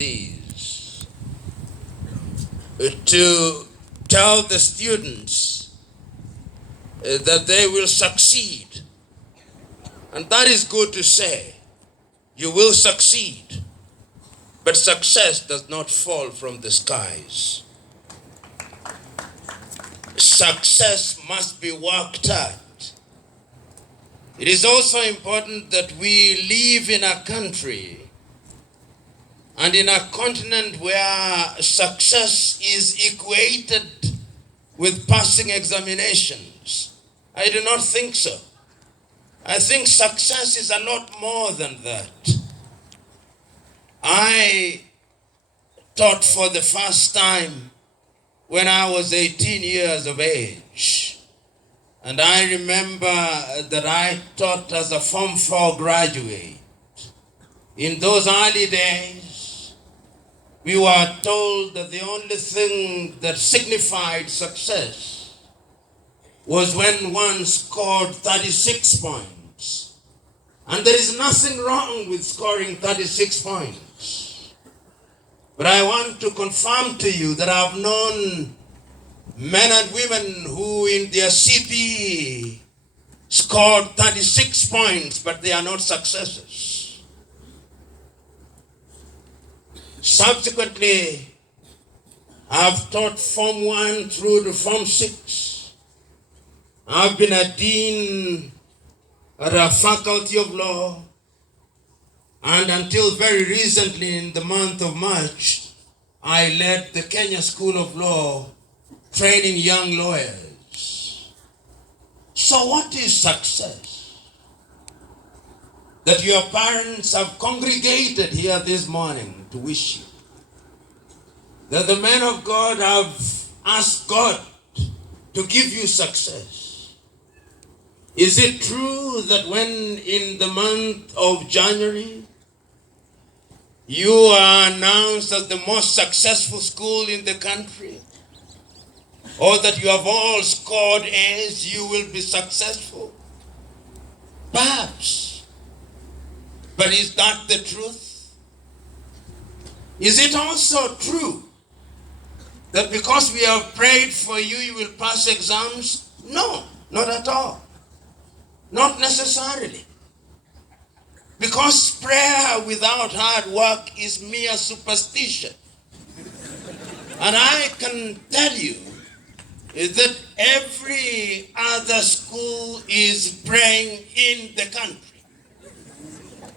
is to tell the students that they will succeed. And that is good to say. You will succeed. But success does not fall from the skies. Success must be worked at. It is also important that we live in a country and in a continent where success is equated with passing examinations. I do not think so. I think success is a lot more than that. I taught for the first time when I was 18 years of age. And I remember that I taught as a Form 4 graduate. In those early days, we were told that the only thing that signified success was when one scored 36 points. And there is nothing wrong with scoring 36 points. But I want to confirm to you that I've known men and women who in their CPE scored 36 points, but they are not successes. Subsequently, I've taught Form 1 through to Form 6. I've been a dean at a faculty of law, and until very recently in the month of March, I led the Kenya School of Law, training young lawyers. So what is success? That your parents have congregated here this morning to wish you. That the men of God have asked God to give you success. Is it true that when in the month of January, you are announced as the most successful school in the country, or that you have all scored A's, you will be successful? Perhaps. But is that the truth? Is it also true that because we have prayed for you, you will pass exams? No, not at all. Not necessarily. Because prayer without hard work is mere superstition. And I can tell you that every other school is praying in the country.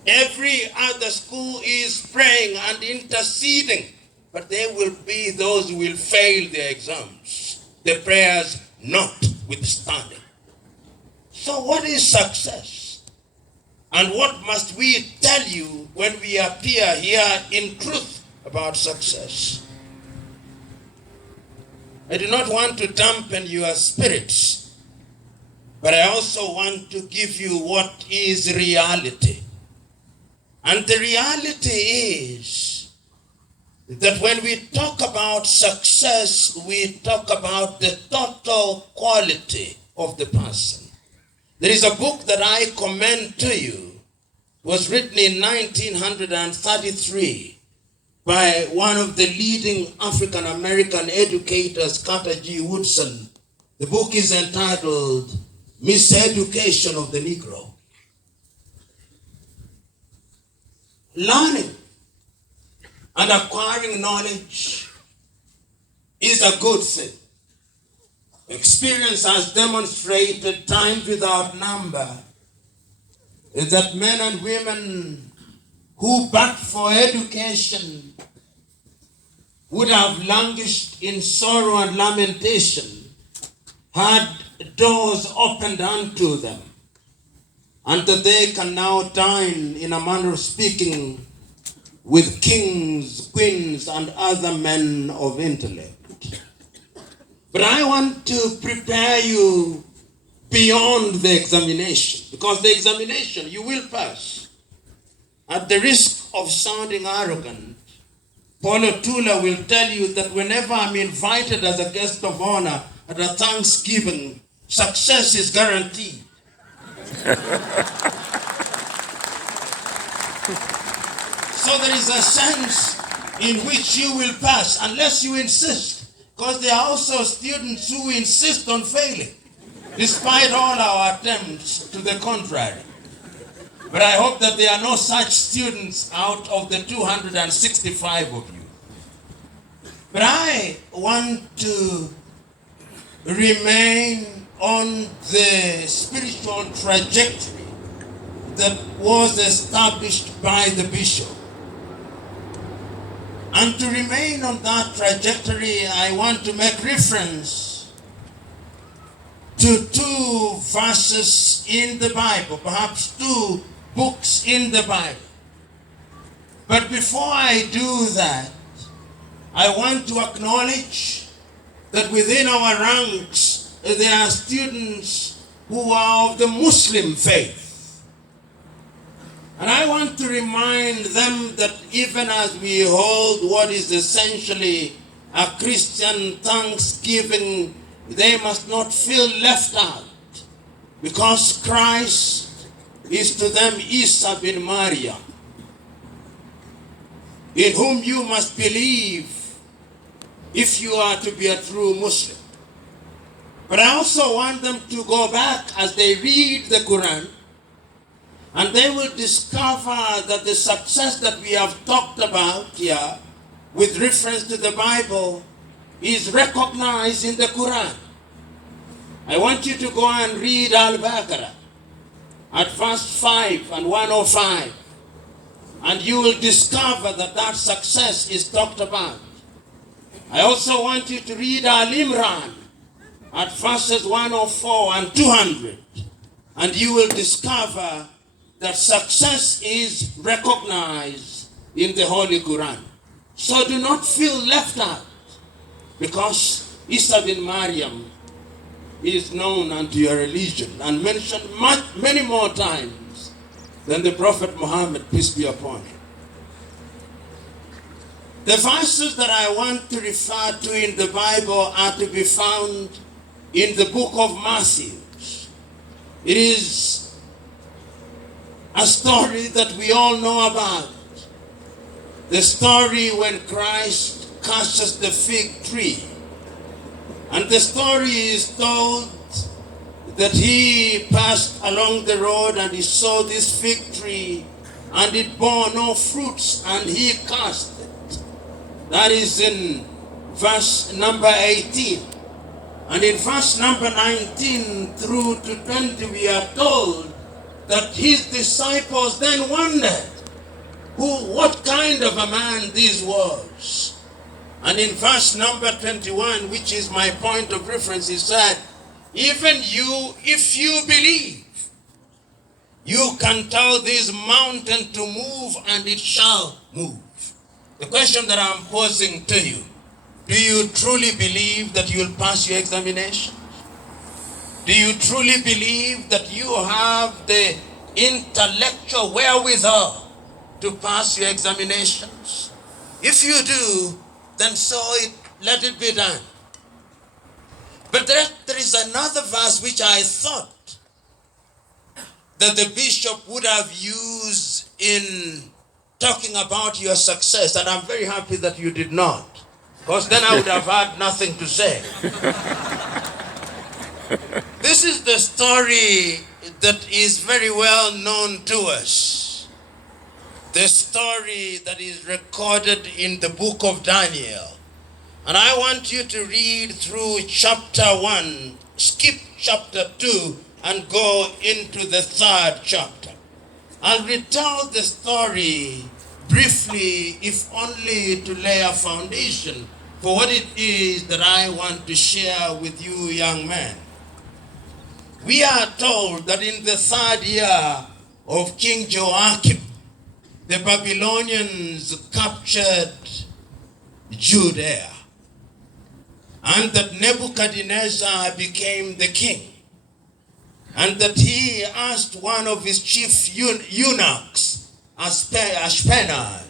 Every other school is praying and interceding, but there will be those who will fail their exams, the prayers notwithstanding. So what is success? And what must we tell you when we appear here in truth about success? I do not want to dampen your spirits, but I also want to give you what is reality. And the reality is that when we talk about success, we talk about the total quality of the person. There is a book that I commend to you. It was written in 1933 by one of the leading African-American educators, Carter G. Woodson. The book is entitled Miseducation of the Negro. Learning and acquiring knowledge is a good thing. Experience has demonstrated time without number that men and women who but for education would have languished in sorrow and lamentation had doors opened unto them, and that they can now dine, in a manner of speaking, with kings, queens, and other men of intellect. But I want to prepare you beyond the examination, because the examination you will pass. At the risk of sounding arrogant, Paulo Tula will tell you that whenever I'm invited as a guest of honor at a Thanksgiving, success is guaranteed. So there is a sense in which you will pass unless you insist. Because there are also students who insist on failing, despite all our attempts to the contrary. But I hope that there are no such students out of the 265 of you. But I want to remain on the spiritual trajectory that was established by the bishop. And to remain on that trajectory, I want to make reference to two verses in the Bible, perhaps two books in the Bible. But before I do that, I want to acknowledge that within our ranks there are students who are of the Muslim faith. And I want to remind them that even as we hold what is essentially a Christian Thanksgiving, they must not feel left out, because Christ is to them Isa bin Maryam, in whom you must believe if you are to be a true Muslim. But I also want them to go back as they read the Quran, and they will discover that the success that we have talked about here with reference to the Bible is recognized in the Quran. I want you to go and read Al-Baqarah at verse 5 and 105, and you will discover that that success is talked about. I also want you to read Al-Imran at verses 104 and 200, and you will discover that success is recognized in the Holy Quran. So do not feel left out, because Isa bin Maryam is known unto your religion and mentioned many more times than the Prophet Muhammad, peace be upon him. The verses that I want to refer to in the Bible are to be found in the book of Matthew. It is a story that we all know about. The story when Christ curses the fig tree. And the story is told that he passed along the road and he saw this fig tree and it bore no fruits, and he cursed it. That is in verse number 18. And in verse number 19 through to 20 we are told that his disciples then wondered what kind of a man this was. And in verse number 21, which is my point of reference, he said, even you, if you believe, you can tell this mountain to move and it shall move. The question that I'm posing to you, do you truly believe that you'll pass your examination? Do you truly believe that you have the intellectual wherewithal to pass your examinations? If you do, then let it be done. But there is another verse which I thought that the bishop would have used in talking about your success, and I'm very happy that you did not, because then I would have had nothing to say. This is the story that is very well known to us. The story that is recorded in the book of Daniel. And I want you to read through chapter 1, skip chapter 2, and go into the 3rd chapter. I'll retell the story briefly, if only to lay a foundation for what it is that I want to share with you young men. We are told that in the 3rd year of King Joachim, the Babylonians captured Judea, and that Nebuchadnezzar became the king, and that he asked one of his chief eunuchs, Ashpenaz,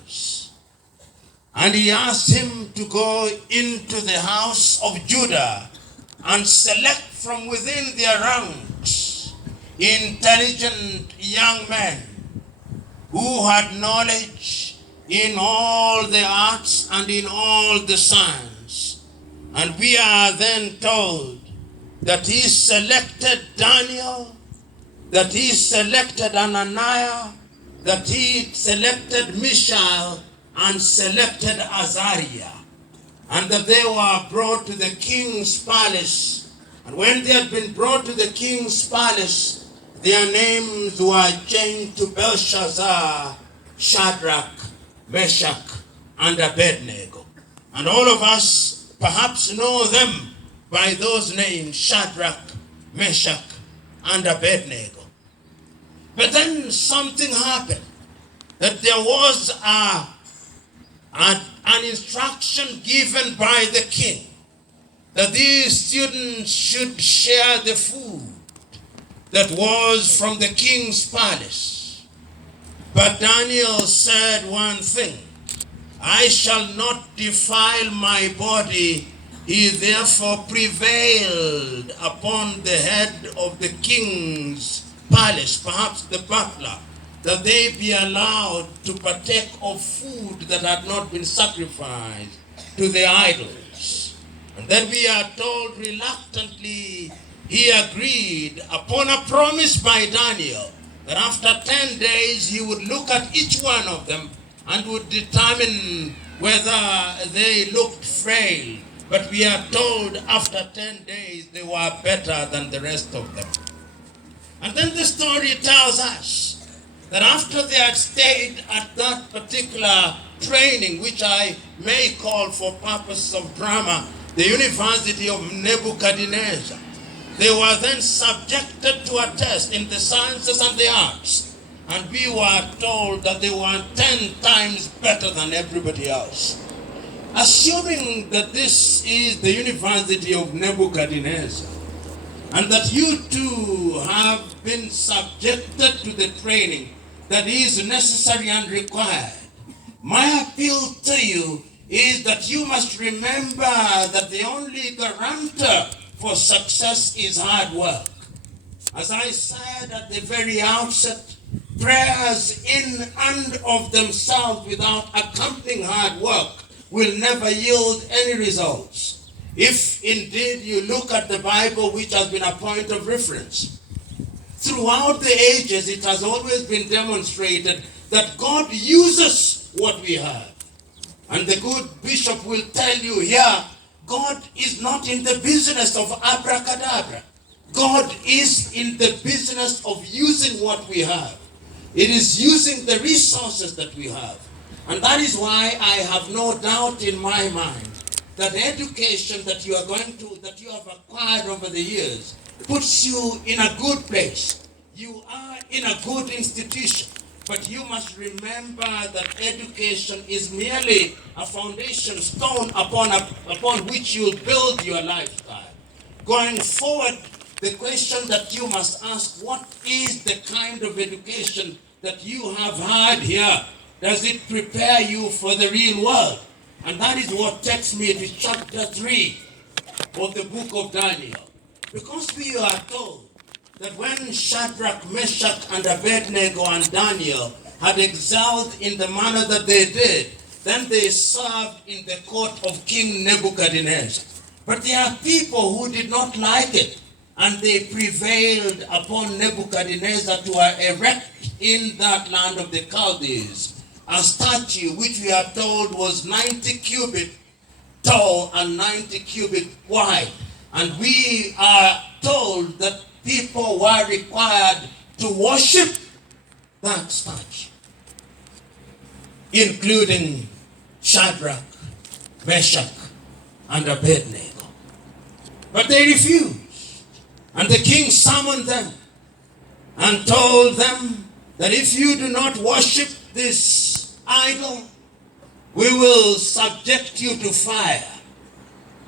and he asked him to go into the house of Judah and select from within their ranks intelligent young men who had knowledge in all the arts and in all the science. And we are then told that he selected Daniel, that he selected Ananias, that he selected Mishael and selected Azariah, and that they were brought to the king's palace. And when they had been brought to the king's palace, their names were changed to Belshazzar, Shadrach, Meshach, and Abednego. And all of us perhaps know them by those names, Shadrach, Meshach, and Abednego. But then something happened, that there was an instruction given by the king that these students should share the food that was from the king's palace. But Daniel said one thing: I shall not defile my body. He therefore prevailed upon the head of the king's palace, perhaps the butler, that they be allowed to partake of food that had not been sacrificed to the idols. And then we are told reluctantly he agreed upon a promise by Daniel that after 10 days he would look at each one of them and would determine whether they looked frail. But we are told after 10 days they were better than the rest of them. And then the story tells us that after they had stayed at that particular training, which I may call for purposes of drama, the University of Nebuchadnezzar, they were then subjected to a test in the sciences and the arts. And we were told that they were 10 times better than everybody else. Assuming that this is the University of Nebuchadnezzar, and that you too have been subjected to the training that is necessary and required, my appeal to you is that you must remember that the only guarantor for success is hard work. As I said at the very outset, prayers in and of themselves without accompanying hard work will never yield any results. If indeed you look at the Bible, which has been a point of reference, throughout the ages it has always been demonstrated that God uses what we have. And the good bishop will tell you here, God is not in the business of abracadabra. God is in the business of using what we have. It is using the resources that we have. And that is why I have no doubt in my mind that education that you have acquired over the years puts you in a good place. You are in a good institution. But you must remember that education is merely a foundation stone upon which you build your lifestyle. Going forward, the question that you must ask, what is the kind of education that you have had here? Does it prepare you for the real world? And that is what takes me to chapter 3 of the book of Daniel. Because we are told that when Shadrach, Meshach, and Abednego and Daniel had excelled in the manner that they did, then they served in the court of King Nebuchadnezzar. But there are people who did not like it, and they prevailed upon Nebuchadnezzar to erect in that land of the Chaldees a statue which we are told was 90 cubits tall and 90 cubits wide. And we are told that people were required to worship that statue, including Shadrach, Meshach, and Abednego. But they refused. And the king summoned them and told them that if you do not worship this idol, we will subject you to fire.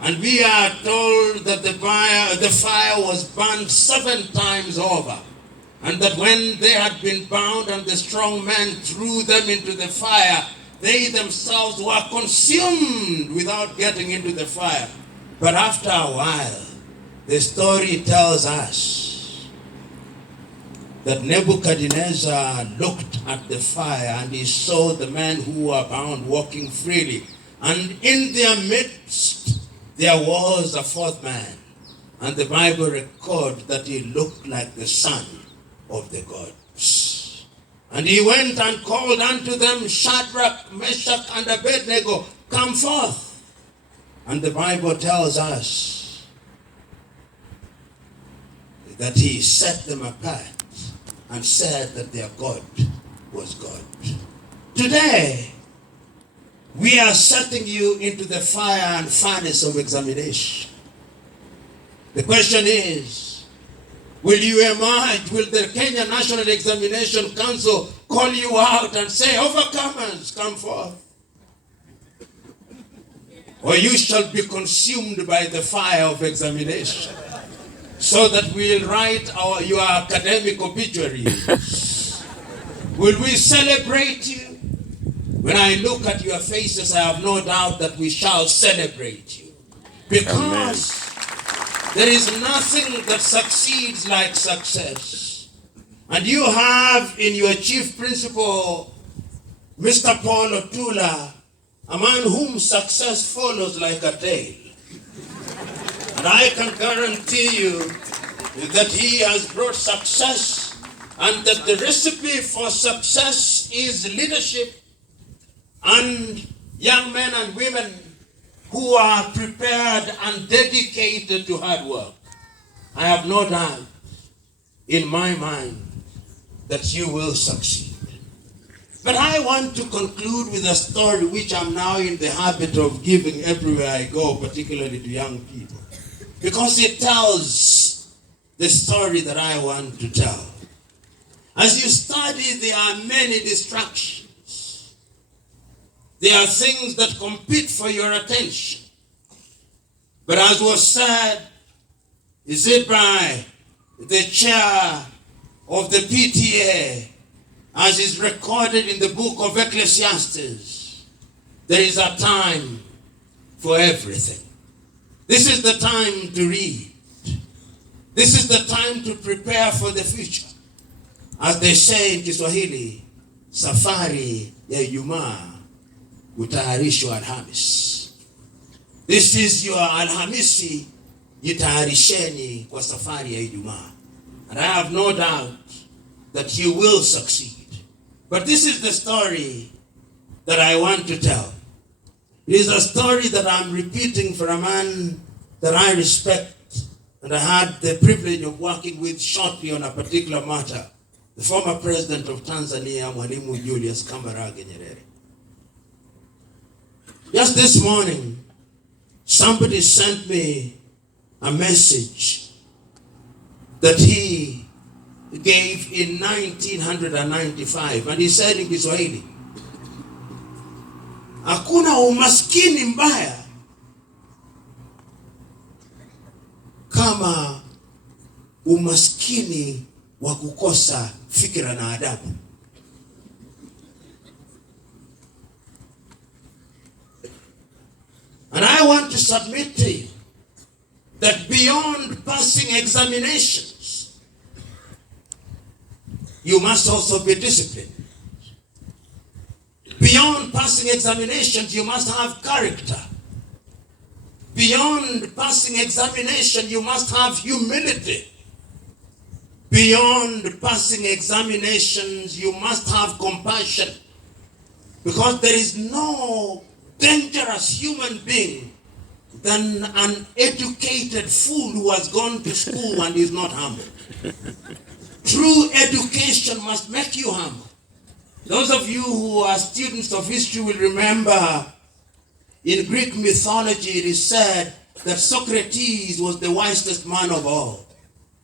And we are told that the fire was burned 7 times over. And that when they had been bound and the strong men threw them into the fire, they themselves were consumed without getting into the fire. But after a while, the story tells us that Nebuchadnezzar looked at the fire and he saw the men who were bound walking freely. And in their midst there was a fourth man. And the Bible records that he looked like the son of the gods. And he went and called unto them, Shadrach, Meshach, and Abednego, come forth. And the Bible tells us that he set them apart and said that their God was God. Today, we are setting you into the fire and furnace of examination. The question is, will you emerge? Will the Kenya National Examination Council call you out and say, overcomers, come forth? Or you shall be consumed by the fire of examination, so that we'll write your academic obituaries. Will we celebrate you? When I look at your faces, I have no doubt that we shall celebrate you. Because there is nothing that succeeds like success. And you have in your chief principal, Mr. Paul Otula, a man whom success follows like a tail. And I can guarantee you that he has brought success, and that the recipe for success is leadership and young men and women who are prepared and dedicated to hard work. I have no doubt in my mind that you will succeed. But I want to conclude with a story which I'm now in the habit of giving everywhere I go, particularly to young people, because it tells the story that I want to tell. As you study, there are many distractions. There are things that compete for your attention. But as was said, is it by the chair of the PTA, as is recorded in the book of Ecclesiastes, there is a time for everything. This is the time to read. This is the time to prepare for the future. As they say in Kiswahili, safari ya Ijumaa utayarishwa Alhamis. This is your Alhamisi, jitayarisheni kwa safari ya Ijumaa. And I have no doubt that you will succeed. But this is the story that I want to tell. It is a story that I'm repeating for a man that I respect, and I had the privilege of working with shortly on a particular matter, the former president of Tanzania, Mwalimu Julius Kambarage Nyerere. Just this morning, somebody sent me a message that he gave in 1995, and he said in Kiswahili, hakuna umaskini mbaya kama umaskini wa kukosa fikira na adabu. And I want to submit to you that beyond passing examinations, you must also be disciplined. Beyond passing examinations, you must have character. Beyond passing examination, you must have humility. Beyond passing examinations, you must have compassion. Because there is no dangerous human being than an educated fool who has gone to school and is not humble. True education must make you humble. Those of you who are students of history will remember in Greek mythology it is said that Socrates was the wisest man of all.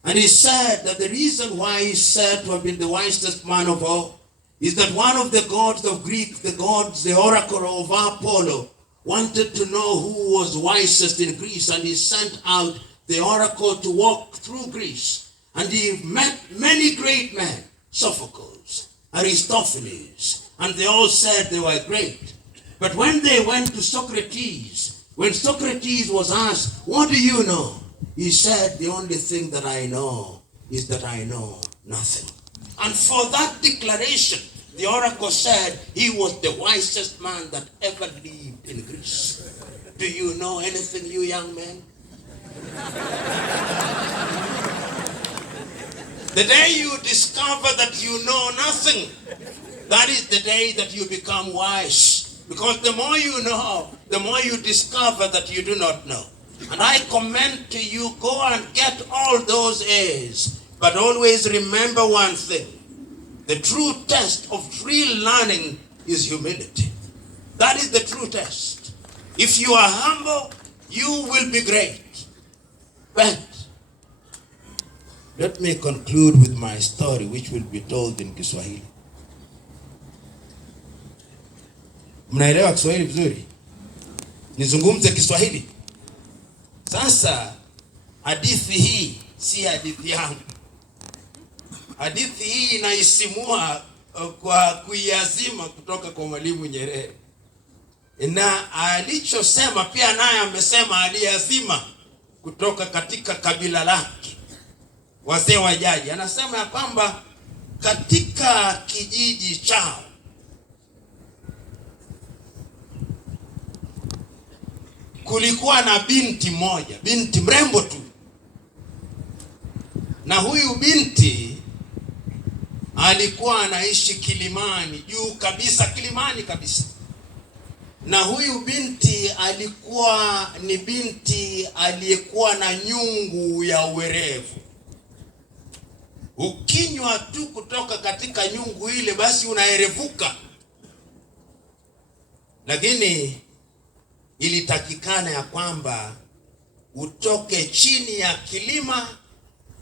And he said that the reason why he's said to have been the wisest man of all is that one of the gods of Greek, the oracle of Apollo, wanted to know who was wisest in Greece, and he sent out the oracle to walk through Greece. And he met many great men, Sophocles, Aristophanes, and they all said they were great. But when they went to Socrates, when Socrates was asked, what do you know? He said, the only thing that I know is that I know nothing. And for that declaration, the oracle said he was the wisest man that ever lived in Greece. Do you know anything, you young men? The day you discover that you know nothing, that is the day that you become wise. Because the more you know, the more you discover that you do not know. And I commend to you, go and get all those A's. But always remember one thing. The true test of real learning is humility. That is the true test. If you are humble, you will be great. But let me conclude with my story, which will be told in Kiswahili. Mnaelewa Kiswahili vizuri? Nizungumze Kiswahili. Sasa hadithi hii si hadithi yangu. Hadithi hii inaisimua kwa kuiazima kutoka kwa Mwalimu Nyerere. Na alichosema pia naye amesema aliazima kutoka katika kabila lake, wazee wa jaji. Anasema ya kwamba katika kijiji chao kulikuwa na binti moja, binti mrembo tu. Na huyu binti alikuwa anaishi kilimani, juu kabisa, kilimani kabisa. Na huyu binti alikuwa ni binti aliyekuwa na nyungu ya uwerevu. Ukinywa tu kutoka katika nyungu ile, basi unaerevuka. Lakini ilitakikana ya kwamba utoke chini ya kilima,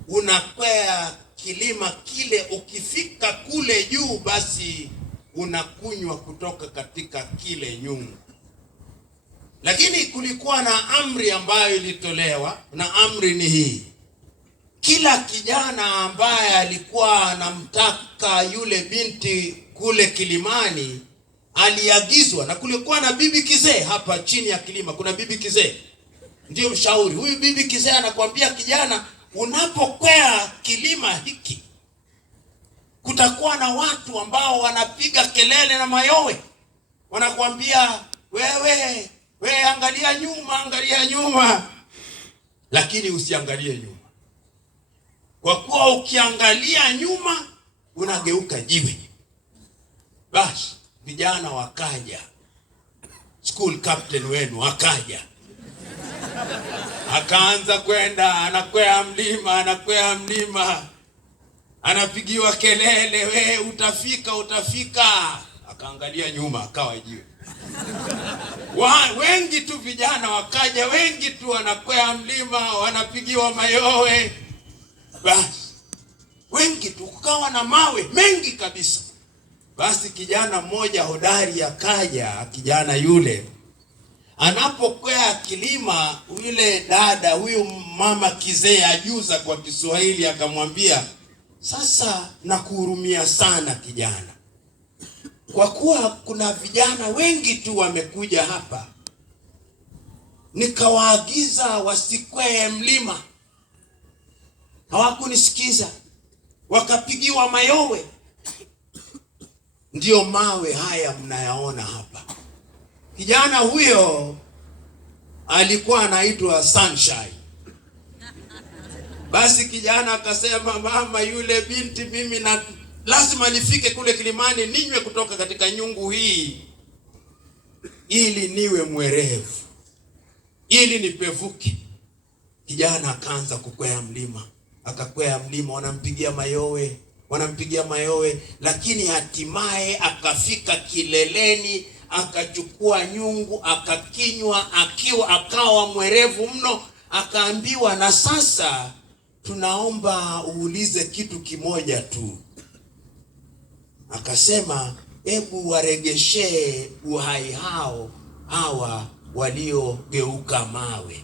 unakwea kilima kile, ukifika kule juu basi unakunywa kutoka katika kile nyungu. Lakini kulikuwa na amri ambayo ilitolewa, na amri ni hii: kila kijana ambaye alikuwa anamtaka yule binti kule kilimani aliagizwa, na kulikuwa na bibi kizee hapa chini ya kilima, kuna bibi kizee ndio mshauri. Huyu bibi kizee anakuambia kijana, unapokwea kilima hiki kutakuwa na watu ambao wanapiga kelele na mayowe, wanakuambia wewe angalia nyuma, angalia nyuma, lakini usiangalie nyuma, kwa kuwa ukiangalia nyuma unageuka jiwe. Basi vijana wakaja, school captain wenu akaja, akaanza kwenda, anakwea mlima, anapigiwa kelele, we utafika. Akaangalia nyuma, akawa jiwe. Wengi tu vijana wakaja, wengi tu wanakwea mlima, wanapigiwa mayowe. Basi wengi tu, kukawa na mawe mengi kabisa. Basi kijana mmoja hodari akaja. Kijana yule anapokwea kilima, yule dada, huyu mama kizee ajuza kwa Kiswahili, akamwambia, sasa nakuhurumia sana kijana, kwa kuwa kuna vijana wengi tu wamekuja hapa, nikawaagiza wasikwee mlima, hawakunisikiza, wakapigiwa mayowe. Ndiyo mawe haya mnayaona hapa. Kijana huyo alikuwa anaitwa Sunshine. Basi kijana akasema, mama, yule binti mimi lazima nifike kule kilimani ninywe kutoka katika nyungu hii, ili niwe mwerevu, ili nipevuke. Kijana akaanza kukwea mlima, akakwea mlima, wanampigia mayowe, lakini hatimaye akafika kileleni, akachukua nyungu, akakinywa, akawa mwerevu mno. Akaambiwa, na sasa tunaomba uulize kitu kimoja tu. Akasema, hebu waregeshee uhai hawa waliogeuka mawe.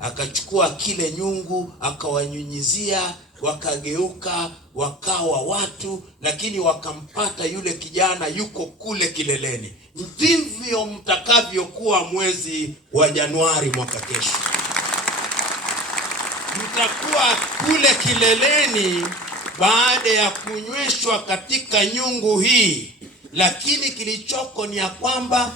Akachukua kile nyungu, akawanyunyizia, wakageuka, wakawa watu, lakini wakampata yule kijana yuko kule kileleni. Ndivyo mtakavyokuwa mwezi wa Januari mwaka kesho. Mtakuwa kule kileleni baada ya kunyweshwa katika nyungu hii. Lakini kilichoko ni ya kwamba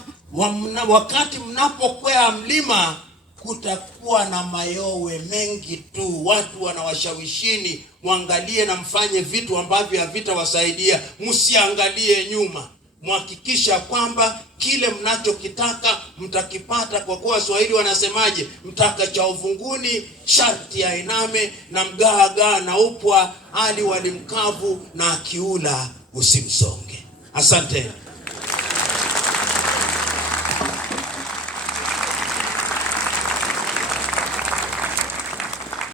wakati mnapokwea mlima kutakuwa na mayowe mengi tu. Watu wanawashawishini muangalie na mfanye vitu ambavyo havitawasaidia. Msiangalie nyuma, muhakikisha kwamba kile mnachokitaka mtakipata, kwa kuwa Waswahili wanasemaje, mtaka cha uvunguni sharti ainame, na mgaagaa na upwa ali walimkavu, na akiula usimsonge. Asante.